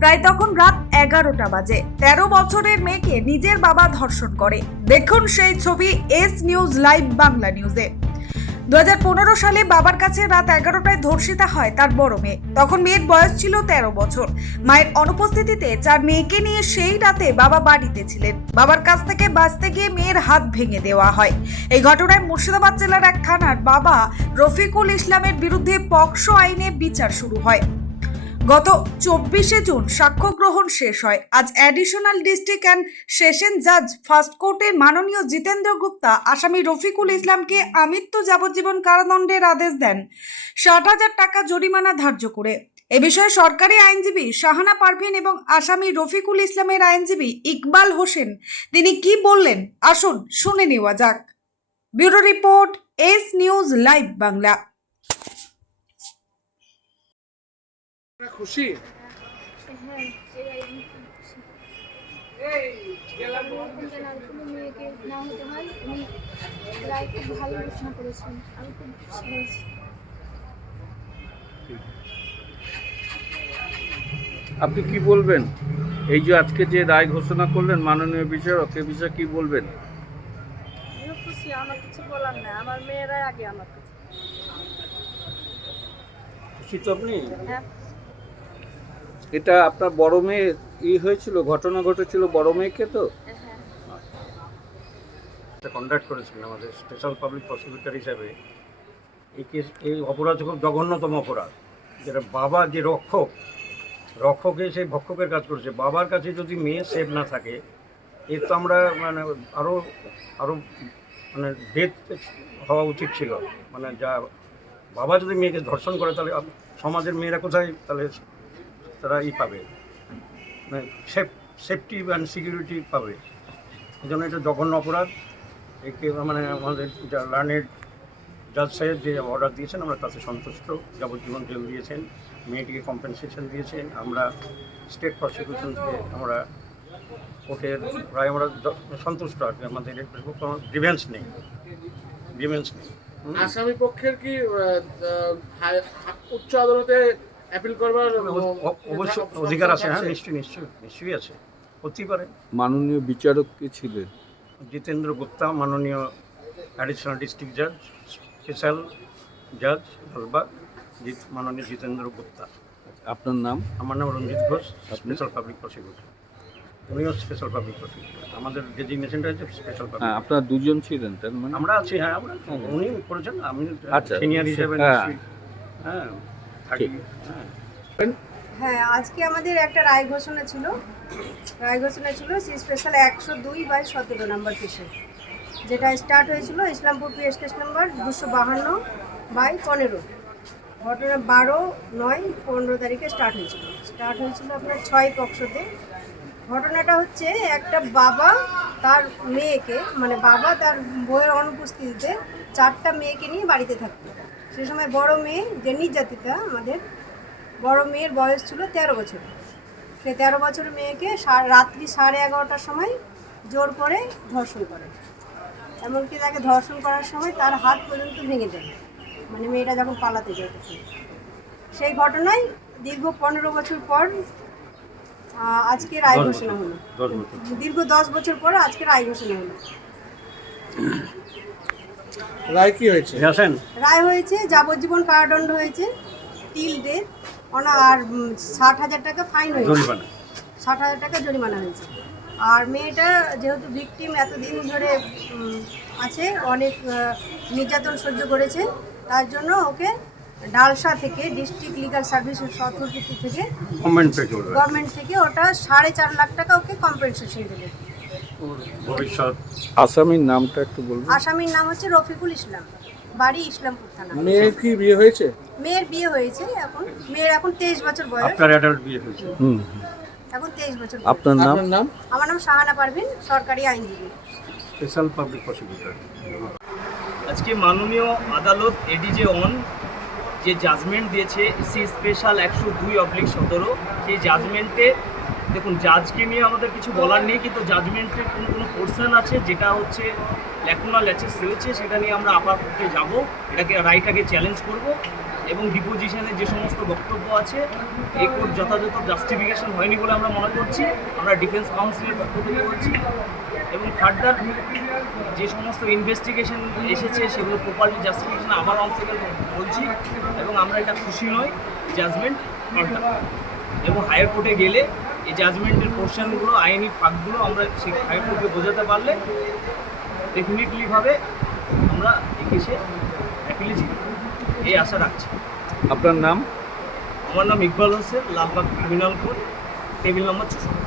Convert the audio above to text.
প্রায় তখন রাত 11টা বাজে। 13 বছরের মেয়েকে নিজের বাবা ধর্ষণ করে। দেখুন সেই ছবি এস নিউজ লাইভ বাংলা নিউজে। 2015 সালে বাবার কাছে রাত 11টায় ধর্ষিতা হয় তার বড় মেয়ে। তখন মেয়ের বয়স ছিল 13 বছর। মায়ের অনুপস্থিতিতে 4 মেয়েকে নিয়ে সেই রাতে বাবা বাড়িতে ছিলেন। বাবার কাছ থেকে বাঁচতে গিয়ে মেয়ের হাত ভেঙে দেওয়া হয়। এই ঘটনায় মুর্শিদাবাদ জেলার এক থানার বাবা রফিকুল ইসলামের বিরুদ্ধে পক্সো আইনে বিচার শুরু হয়। গত 24শে জুন সাক্ষ্য গ্রহণ শেষ হয়। আজ অ্যাডিশনাল ডিস্ট্রিক্ট অ্যান্ড সেশন জাজ ফার্স্ট কোর্টের মাননীয় জিতেন্দ্র গুপ্তা আসামি রফিকুল ইসলামকে আমৃত্যু যাবজ্জীবন কারাদণ্ডের আদেশ দেন, 60,000 টাকা জরিমানা ধার্য করে। এ বিষয়ে সরকারি আইনজীবী শাহানা পারভিন এবং আসামি রফিকুল ইসলামের আইনজীবী ইকবাল হোসেন তিনি কি বললেন আসুন শুনে নেওয়া যাক। Bureau report, S news live Bangla. খুশি? হ্যাঁ, মেয়েকে না হতে হয়। উনি রায় খুব ভালো ঘোষণা করেছেন, আমি খুব খুশি হয়েছি। আপনি কি বলবেন এই যে আজকে যে রায় ঘোষণা করলেন মাননীয় বিচারক, এ বিষয়ে কি বলবেন? আমিও খুশি, আমার কিছু বলার নাই, আমার মেয়েরাই আগে আমার কাছে। খুশি তো আপনি? হ্যাঁ, এটা আপনার বড় মেয়ে হয়েছিল, ঘটনা ঘটেছিল বড় মেয়েকে তো কন্ডাক্ট করেছিলেন আমাদের স্পেশাল পাবলিক প্রসিকিউটর হিসাবে। এই অপরাধ খুব জঘন্যতম অপরাধ, যেটা বাবা যে রক্ষকে সেই ভক্ষকের কাজ করেছে। বাবার কাছে যদি মেয়ে সেভ না থাকে, এর তো আমরা আরও ডেথ হওয়া উচিত ছিল। যা বাবা যদি মেয়েকে ধর্ষণ করে তাহলে সমাজের মেয়েরা কোথায় তাহলে তারা পাবে, সেফটি অ্যান্ড সিকিউরিটি পাবে। এই জন্য এটা জঘন্য অপরাধ। একে আমাদের যা লার্নেড জাজ সাহেব যে অর্ডার দিয়েছেন আমরা তাতে সন্তুষ্ট। যাবজ্জীবন জেল দিয়েছেন, মেয়েটিকে কম্পেনসেশন দিয়েছেন। আমরা স্টেট প্রসিকিউশন থেকে আমরা কোর্টের রায় আমরা সন্তুষ্ট আর কি। আমাদের কোনো গ্রিভেন্স নেই। আসামি পক্ষের কি উচ্চ আদালতে অ্যাপিল করবার অবশ্য অধিকার আছে? হ্যাঁ, নিশ্চয়ই আছে, হতেই পারে। মাননীয় বিচারক কে ছিলেন? জিতেন্দ্র গুপ্তা, মাননীয় অ্যাডিশনাল ডিস্ট্রিক্ট জাজ, স্পেশাল জাজ লালবাগ, মাননীয় জিতেন্দ্র গুপ্তা। আপনার নাম? আমার নাম Ranjit Ghosh, special public prosecutor. উনিও স্পেশাল পাবলিক প্রসিকিউটর। আমাদের ডেজিগনেশনটা হচ্ছে স্পেশাল পাবলিক। হ্যাঁ, আপনারা দুজন ছিলেন তার মানে? আমরা আছি, হ্যাঁ। আমরা উনি করেছেন, আমি আচ্ছা, সিনিয়র হিসেবে হ্যাঁ থাকি। হ্যাঁ, আজকে আমাদের একটা রায় ঘোষণা ছিল স্পেশাল 102/17 নম্বর কেসে, যেটা স্টার্ট হয়েছিল ইসলামপুর পিএস কেস নাম্বার 252/15। ঘটনা 12/9/15 তারিখে স্টার্ট হয়েছিল আপনার 6 পক্ষতে। ঘটনাটা হচ্ছে একটা বাবা তার মেয়েকে বাবা তার বউয়ের অনুপস্থিতিতে 4টা মেয়েকে নিয়ে বাড়িতে থাকতো। সে সময় বড় মেয়ে যে নির্যাতিতা, আমাদের বড় মেয়ের বয়স ছিল 13 বছর। সে 13 বছরের মেয়েকে রাত্রি 11:30টার সময় জোর করে ধর্ষণ করে। এমনকি তাকে ধর্ষণ করার সময় তার হাত পর্যন্ত ভেঙে দেয়, মেয়েটা যখন পালাতে যায় তখন। সেই ঘটনায় দীর্ঘ 15 বছর পর আজকে রায় ঘোষণা হলো। দীর্ঘ 10 বছর পর আজকে রায় ঘোষণা হলো। রায় কি হয়েছে? রায় হয়েছে যাবজ্জীবন কারাদণ্ড হয়েছে, টিল ডেথ, আর 60,000 টাকা ফাইন হয়েছে, 60,000 টাকা জরিমানা হয়েছে। আর মেয়েটা যেহেতু ভিকটিম, এতদিন ধরে আছে, অনেক নির্যাতন সহ্য করেছে, তার জন্য ওকে ডালসা থেকে ডিস্ট্রিক্ট লিগাল সার্ভিসেস অথরিটি থেকে গভর্নমেন্ট থেকে ওটা 4.5 লাখ টাকা ওকে কম্পেনসেশন দেবে। আসামির নামটা একটু বলবেন? আসামির নাম হচ্ছে রফিকুল ইসলাম, বাড়ি ইসলামপুর থানা। মেয়ের কি বিয়ে হয়েছে? মেয়ের বিয়ে হয়েছে, মেয়ের এখন 23 বছর বয়স। আপনার অ্যাডাল্ট বিয়ে হয়েছে? এখন 23 বছর। আপনার নাম? আমার নাম শাহানা পারভিন, সরকারি আইনজীবী, স্পেশাল পাবলিক প্রসিকিউটর। আজকে মাননীয় আদালত এডিজে অন যে জাজমেন্ট দিয়েছে সি স্পেশাল 102/17, সেই জাজমেন্টে দেখুন, জাজকে নিয়ে আমাদের কিছু বলার নেই, কিন্তু জাজমেন্টের কোনো পোর্শন আছে যেটা হচ্ছে ল্যাকুনা ল্যাচেস রয়েছে, সেটা নিয়ে আমরা আপাতত যাব, এটাকে রায়টাকে চ্যালেঞ্জ করব। এবং ডিপোজিশনের যে সমস্ত বক্তব্য আছে এই কোর্ট যথাযথ জাস্টিফিকেশন হয়নি বলে আমরা মনে করছি। আমরা ডিফেন্স কাউন্সিলের পক্ষ থেকে বলছি এবং ফার্দার যে সমস্ত ইনভেস্টিগেশন এসেছে সেগুলো প্রপারলি জাস্টিফিকেশন আমার অংশ থেকে বলছি এবং আমরা এটা খুশি নই জাজমেন্ট পাল্টা এবং হায়ার কোর্টে গেলে এই জাজমেন্টের পোর্শনগুলো আইনি ফাঁকগুলো আমরা সেই হায়ার কোর্টকে বোঝাতে পারলে ডেফিনেটলিভাবে আমরা এই কেসে অ্যাপিলে জিতব এই আশা রাখছি। আপনার নাম? আমার নাম Iqbal Hossain, Lalbagh criminal court, table number 64।